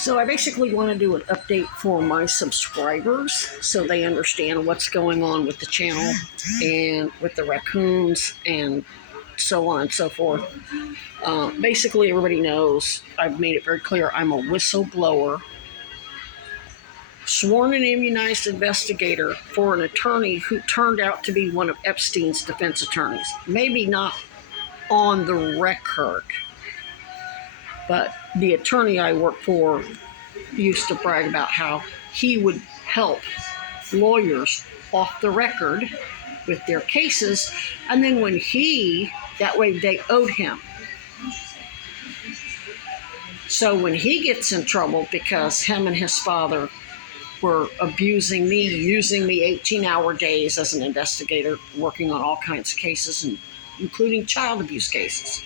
So I basically want to do an update for my subscribers so they understand what's going on with the channel and with the raccoons and so on and so forth. Basically, everybody knows, I've made it very clear, I'm a whistleblower, sworn and immunized investigator for an attorney who turned out to be one of Epstein's defense attorneys. Maybe not on the record, but the attorney I work for used to brag about how he would help lawyers off the record with their cases, and then that way they owed him. So when he gets in trouble because him and his father were abusing me, using me 18-hour days as an investigator, working on all kinds of cases, including child abuse cases,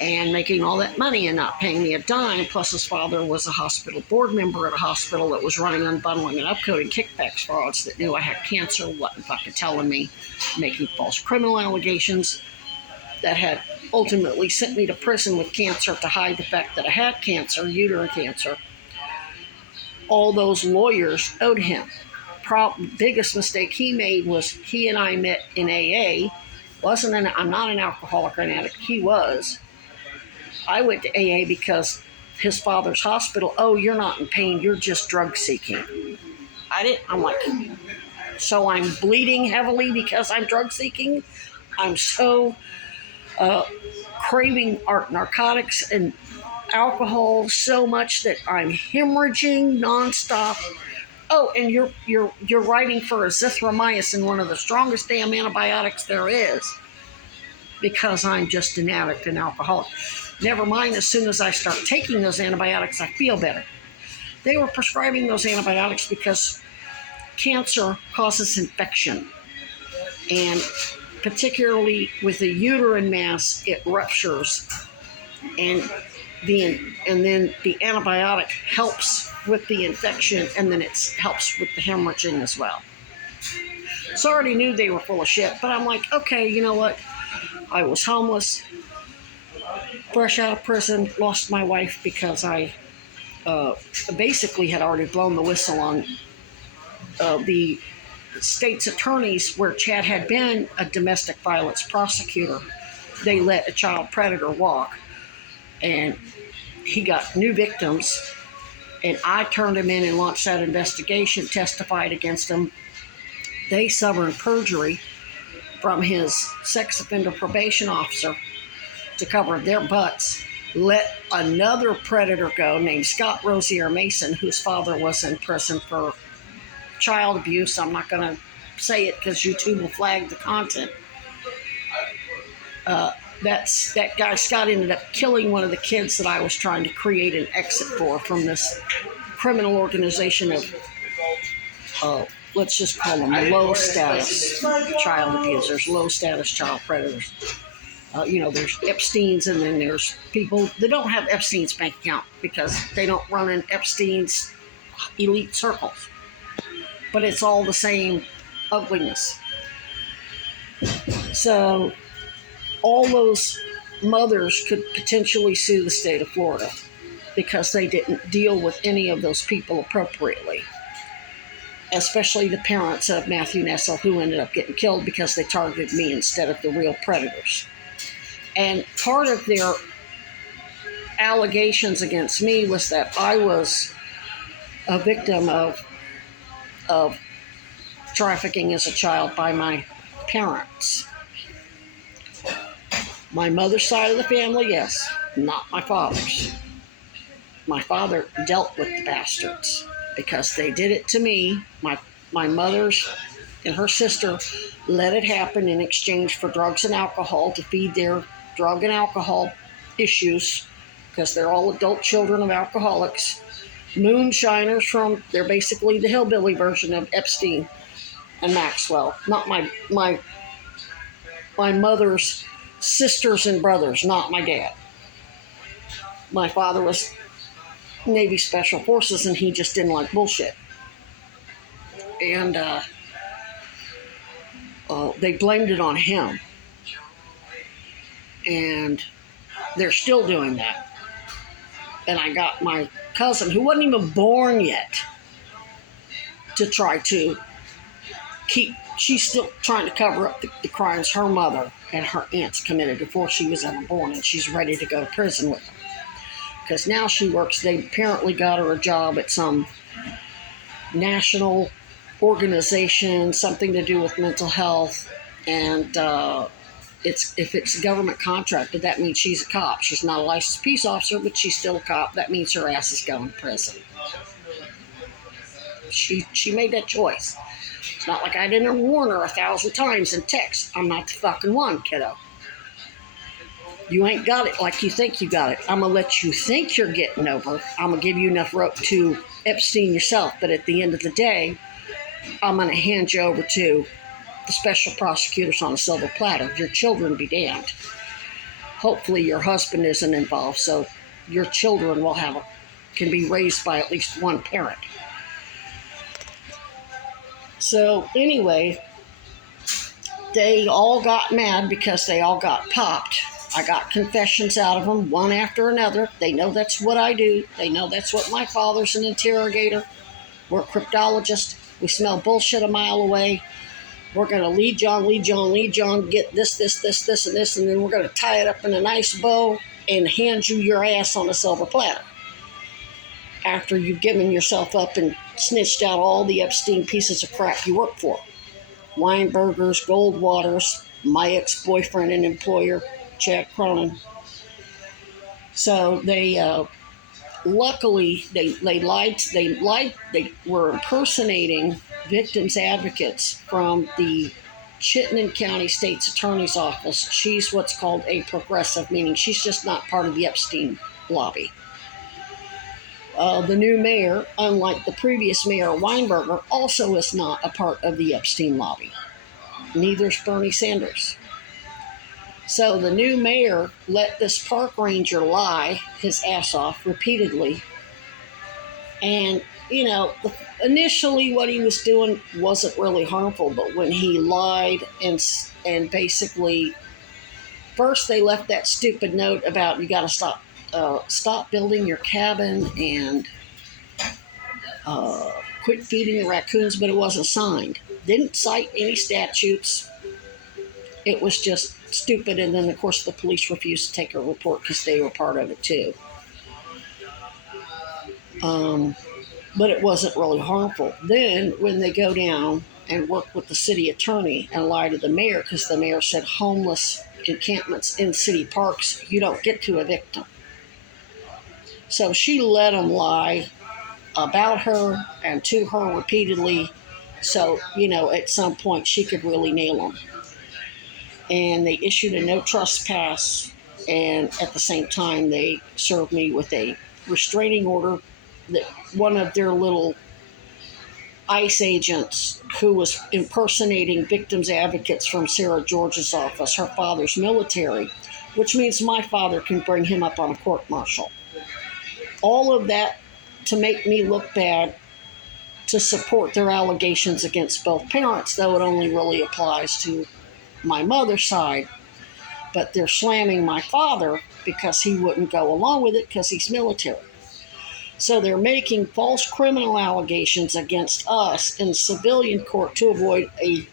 and making all that money and not paying me a dime, plus his father was a hospital board member at a hospital that was running unbundling and upcoding kickbacks frauds that knew I had cancer, wasn't fucking telling me, making false criminal allegations that had ultimately sent me to prison with cancer to hide the fact that I had cancer, uterine cancer. All those lawyers owed him. Biggest mistake he made was he and I met in AA. I'm not an alcoholic or an addict. He was. I went to AA because his father's hospital, oh, you're not in pain, you're just drug seeking. I'm like, so I'm bleeding heavily because I'm drug seeking? I'm so craving narcotics and alcohol so much that I'm hemorrhaging nonstop. Oh, and you're writing for azithromycin, one of the strongest damn antibiotics there is, because I'm just an addict and alcoholic. Never mind, as soon as I start taking those antibiotics, I feel better. They were prescribing those antibiotics because cancer causes infection. And particularly with the uterine mass, it ruptures. And then the antibiotic helps with the infection, and then it helps with the hemorrhaging as well. So I already knew they were full of shit, but I'm like, okay, you know what? I was homeless, fresh out of prison, lost my wife because I basically had already blown the whistle on the state's attorneys where Chad had been a domestic violence prosecutor. They let a child predator walk, and he got new victims, and I turned him in and launched that investigation, testified against him. They suffered perjury from his sex offender probation officer to cover their butts, let another predator go named Scott Rosier Mason, whose father was in prison for child abuse. I'm not going to say it because YouTube will flag the content. That guy Scott ended up killing one of the kids that I was trying to create an exit for from this criminal organization of let's just call them low status child abusers, low status child predators. There's Epstein's, and then there's people that don't have Epstein's bank account because they don't run in Epstein's elite circles. But it's all the same ugliness. So all those mothers could potentially sue the state of Florida because they didn't deal with any of those people appropriately, especially the parents of Matthew Nessel, who ended up getting killed because they targeted me instead of the real predators. And part of their allegations against me was that I was a victim of trafficking as a child by my parents. My mother's side of the family, yes, not my father's. My father dealt with the bastards because they did it to me. My mother's and her sister let it happen in exchange for drugs and alcohol to feed their drug and alcohol issues, because they're all adult children of alcoholics. Moonshiners they're basically the hillbilly version of Epstein and Maxwell. Not my mother's sisters and brothers, not my dad. My father was Navy Special Forces, and he just didn't like bullshit. And they blamed it on him. And they're still doing that. and I got my cousin, who wasn't even born yet, to try to she's still trying to cover up the crimes her mother and her aunts committed before she was ever born, and she's ready to go to prison with them. Because now she works, they apparently got her a job at some national organization, something to do with mental health, and if it's government contracted, that means she's a cop. She's not a licensed peace officer, but she's still a cop. That means her ass is going to prison. She made that choice. It's not like I didn't warn her 1,000 times in text. I'm not the fucking one, kiddo. You ain't got it like you think you got it. I'm going to let you think you're getting over. I'm going to give you enough rope to Epstein yourself. But at the end of the day, I'm going to hand you over to the special prosecutors on a silver platter. Your children be damned. Hopefully your husband isn't involved, so your children can be raised by at least one parent. So anyway, they all got mad because they all got popped. I got confessions out of them, one after another. They know that's what I do. They know that's what my father's an interrogator. We're cryptologists. We smell bullshit a mile away. We're going to lead John, get this, and this, and then we're going to tie it up in a nice bow and hand you your ass on a silver platter. After you've given yourself up and snitched out all the Epstein pieces of crap you work for. Weinbergers, Goldwaters, my ex-boyfriend and employer, Chad Cronin. So they luckily they lied. They were impersonating victims advocates from the Chittenden County State's Attorney's Office. She's what's called a progressive, meaning she's just not part of the Epstein lobby. The new mayor, unlike the previous mayor, Weinberger, also is not a part of the Epstein lobby. Neither's Bernie Sanders. So the new mayor let this park ranger lie his ass off repeatedly. And, initially what he was doing wasn't really harmful, but when he lied and basically, first they left that stupid note about you got to stop building your cabin and quit feeding the raccoons, but it wasn't signed. Didn't cite any statutes. It was just stupid, and then of course the police refused to take a report because they were part of it too. But it wasn't really harmful. Then when they go down and work with the city attorney and lie to the mayor, because the mayor said homeless encampments in city parks, you don't get to evict them. So she let them lie about her and to her repeatedly. So, at some point she could really nail them. And they issued a no trespass, and at the same time they served me with a restraining order that one of their little ICE agents who was impersonating victims advocates from Sarah George's office, her father's military, which means my father can bring him up on a court-martial. All of that to make me look bad, to support their allegations against both parents, though it only really applies to my mother's side. But they're slamming my father because he wouldn't go along with it because he's military. So they're making false criminal allegations against us in civilian court to avoid a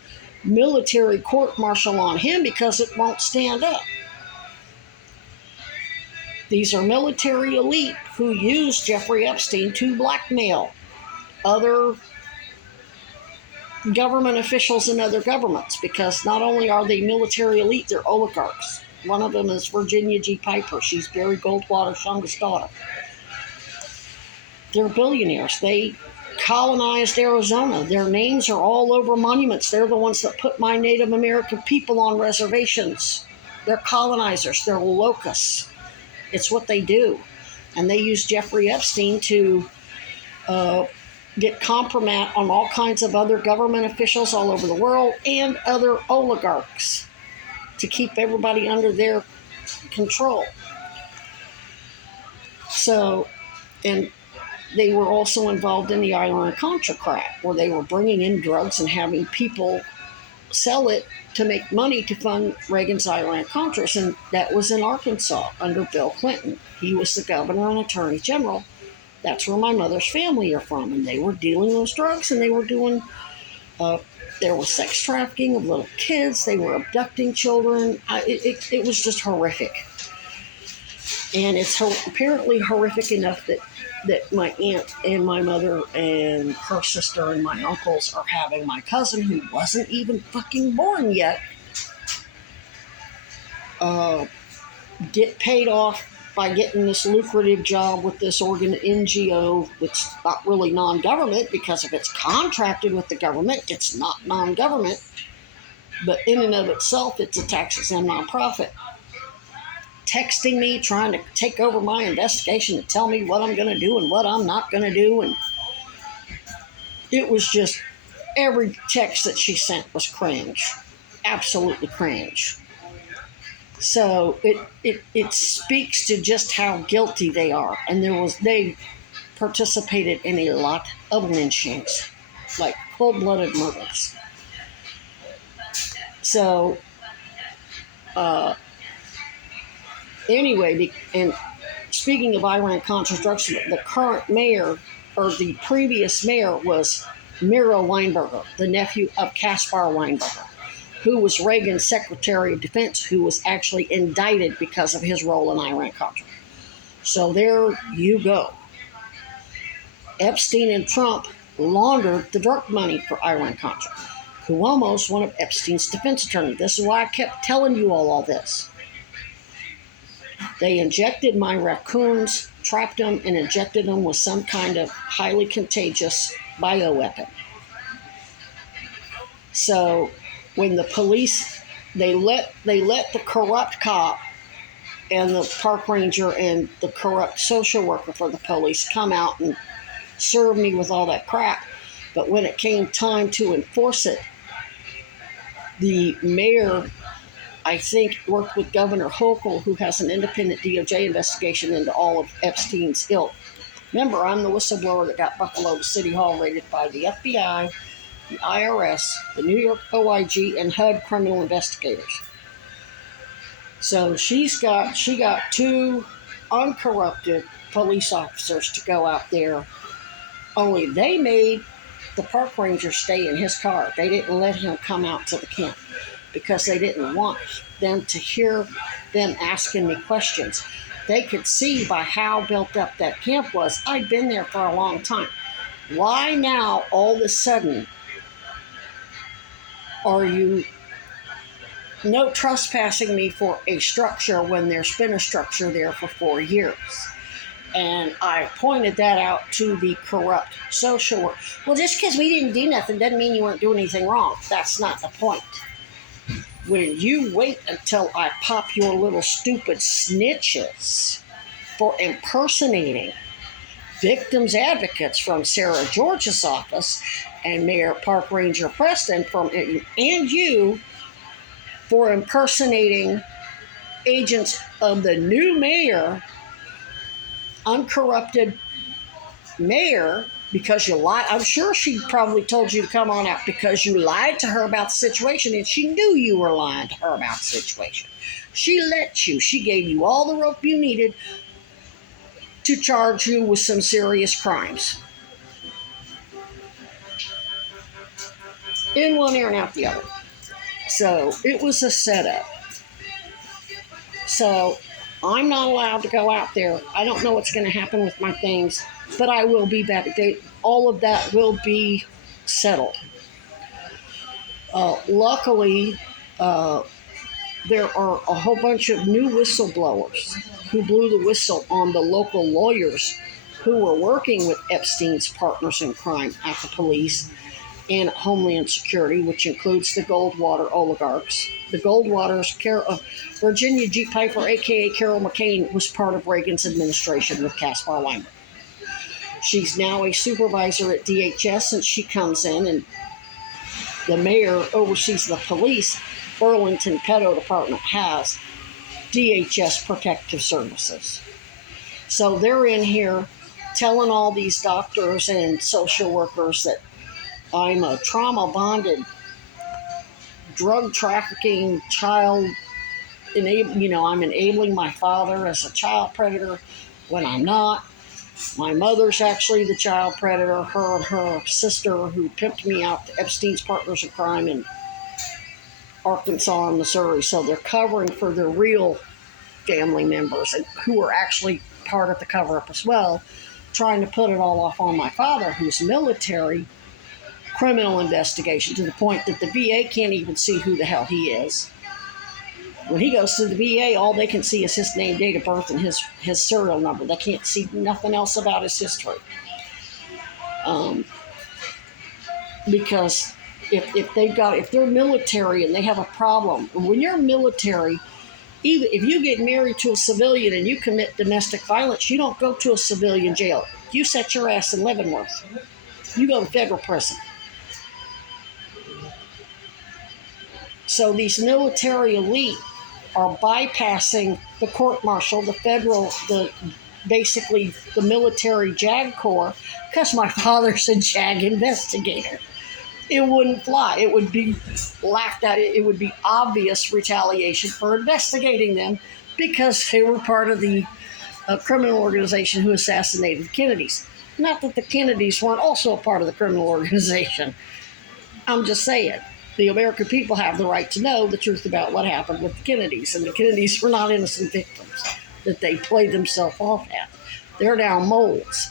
military court-martial on him because it won't stand up. These are military elite who used Jeffrey Epstein to blackmail other government officials in other governments, because not only are they military elite, they're oligarchs. One of them is Virginia G. Piper. She's Barry Goldwater's youngest daughter. They're billionaires. They colonized Arizona. Their names are all over monuments. They're the ones that put my Native American people on reservations. They're colonizers. They're locusts. It's what they do. And they use Jeffrey Epstein to get compromat on all kinds of other government officials all over the world and other oligarchs to keep everybody under their control. So, and they were also involved in the Iran-Contra crap, where they were bringing in drugs and having people sell it to make money to fund Reagan's Iran-Contras, and that was in Arkansas under Bill Clinton. He was the governor and attorney general. That's where my mother's family are from, and they were dealing those drugs, and they were doing, there was sex trafficking of little kids, they were abducting children. It was just horrific. And it's apparently horrific enough that my aunt and my mother and her sister and my uncles are having my cousin, who wasn't even fucking born yet, get paid off by getting this lucrative job with this NGO, which is not really non-government, because if it's contracted with the government, it's not non-government. But in and of itself, it's a tax-exempt nonprofit. Texting me, trying to take over my investigation and tell me what I'm going to do and what I'm not going to do. And it was just, every text that she sent was cringe. Absolutely cringe. So it speaks to just how guilty they are. And they participated in a lot of lynchings, like cold-blooded murders. So, anyway, and speaking of Iran-Contra drugs, the current mayor, or the previous mayor, was Miro Weinberger, the nephew of Caspar Weinberger, who was Reagan's Secretary of Defense, who was actually indicted because of his role in Iran-Contra. So there you go. Epstein and Trump laundered the drug money for Iran-Contra. Cuomo's one of Epstein's defense attorneys. This is why I kept telling you all this. They injected my raccoons, trapped them, and injected them with some kind of highly contagious bioweapon. So when the police, they let the corrupt cop and the park ranger and the corrupt social worker for the police come out and serve me with all that crap. But when it came time to enforce it, the mayor, I think, worked with Governor Hochul, who has an independent DOJ investigation into all of Epstein's ilk. Remember, I'm the whistleblower that got Buffalo to City Hall raided by the FBI, the IRS, the New York OIG, and HUD criminal investigators. So she got two uncorrupted police officers to go out there, only they made the park ranger stay in his car. They didn't let him come out to the camp because they didn't want them to hear them asking me questions. They could see by how built up that camp was. I'd been there for a long time. Why now, all of a sudden, are you no trespassing me for a structure when there's been a structure there for 4 years? And I pointed that out to the corrupt social worker. Well, just because we didn't do nothing doesn't mean you weren't doing anything wrong. That's not the point. When you wait until I pop your little stupid snitches for impersonating victims advocates from Sarah George's office and Mayor Park Ranger Preston and you for impersonating agents of the new mayor, uncorrupted mayor, because you lied. I'm sure she probably told you to come on out because you lied to her about the situation, and she knew you were lying to her about the situation. She let you. She gave you all the rope you needed to charge you with some serious crimes. In one ear and out the other. So it was a setup. So I'm not allowed to go out there. I don't know what's going to happen with my things, but I will be back. All of that will be settled. Luckily, there are a whole bunch of new whistleblowers who blew the whistle on the local lawyers who were working with Epstein's partners in crime at the police and Homeland Security, which includes the Goldwater oligarchs. The Goldwaters, Virginia G. Piper, a.k.a. Carol McCain, was part of Reagan's administration with Caspar Weinberger. She's now a supervisor at DHS, and she comes in, and the mayor oversees the police. Burlington Pedo Department has DHS Protective Services. So they're in here telling all these doctors and social workers that I'm a trauma-bonded drug trafficking, I'm enabling my father as a child predator when I'm not. My mother's actually the child predator, her and her sister who pimped me out to Epstein's Partners in Crime in Arkansas and Missouri. So they're covering for their real family members and who are actually part of the cover-up as well, trying to put it all off on my father, who's military criminal investigation, to the point that the VA can't even see who the hell he is. When he goes to the VA, all they can see is his name, date of birth, and his serial number. They can't see nothing else about his history. Because if they're military and they have a problem, when you're military, even if you get married to a civilian and you commit domestic violence, you don't go to a civilian jail. You set your ass in Leavenworth. You go to federal prison. So these military elite are bypassing the court martial, basically the military JAG Corps, because my father's a JAG investigator. It wouldn't fly. It would be laughed at. It would be obvious retaliation for investigating them because they were part of the criminal organization who assassinated the Kennedys. Not that the Kennedys weren't also a part of the criminal organization. I'm just saying, the American people have the right to know the truth about what happened with the Kennedys, and the Kennedys were not innocent victims that they played themselves off at. They're now moles.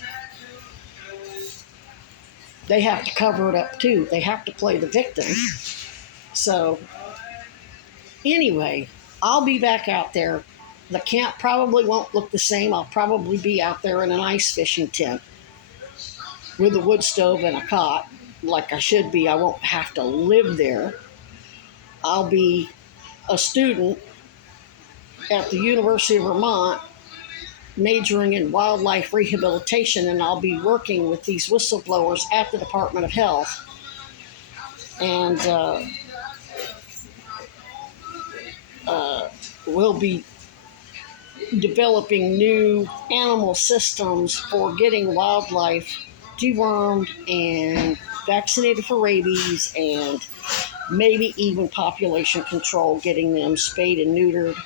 They have to cover it up too. They have to play the victim. So, anyway, I'll be back out there. The camp probably won't look the same. I'll probably be out there in an ice fishing tent with a wood stove and a cot, like I should be. I won't have to live there. I'll be a student at the University of Vermont majoring in wildlife rehabilitation, and I'll be working with these whistleblowers at the Department of Health. And we'll be developing new animal systems for getting wildlife dewormed and vaccinated for rabies, and maybe even population control, getting them spayed and neutered.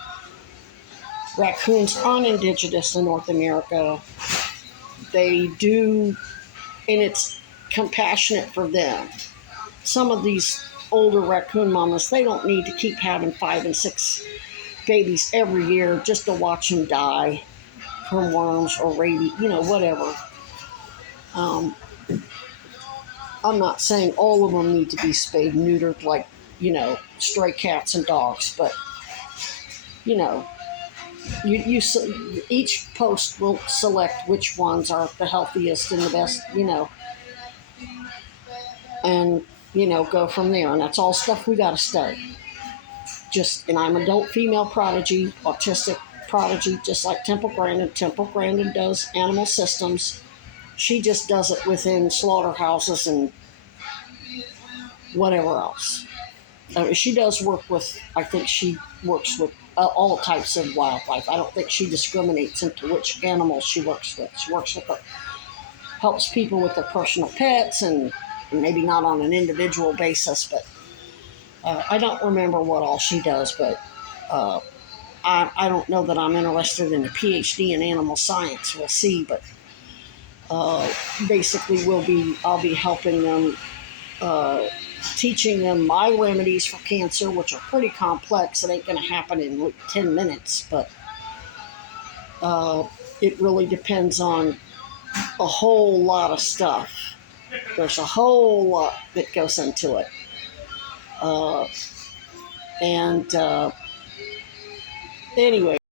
Raccoons aren't indigenous in North America. They do, and it's compassionate for them. Some of these older raccoon mamas, they don't need to keep having 5 and 6 babies every year just to watch them die from worms or rabies, whatever. I'm not saying all of them need to be spayed and neutered like, stray cats and dogs, but, each post will select which ones are the healthiest and the best, and, go from there. And that's all stuff we got to study. And I'm adult female prodigy, autistic prodigy, just like Temple Grandin. Temple Grandin does animal systems. She just does it within slaughterhouses and whatever else. She does work with, I think she works with all types of wildlife. I don't think she discriminates into which animals she works with. She works with helps people with their personal pets, and maybe not on an individual basis, but I don't remember what all she does, but I don't know that I'm interested in a PhD in animal science. We'll see, but basically I'll be helping them, teaching them my remedies for cancer, which are pretty complex. It ain't going to happen in 10 minutes, but it really depends on a whole lot of stuff. There's a whole lot that goes into it. Anyway.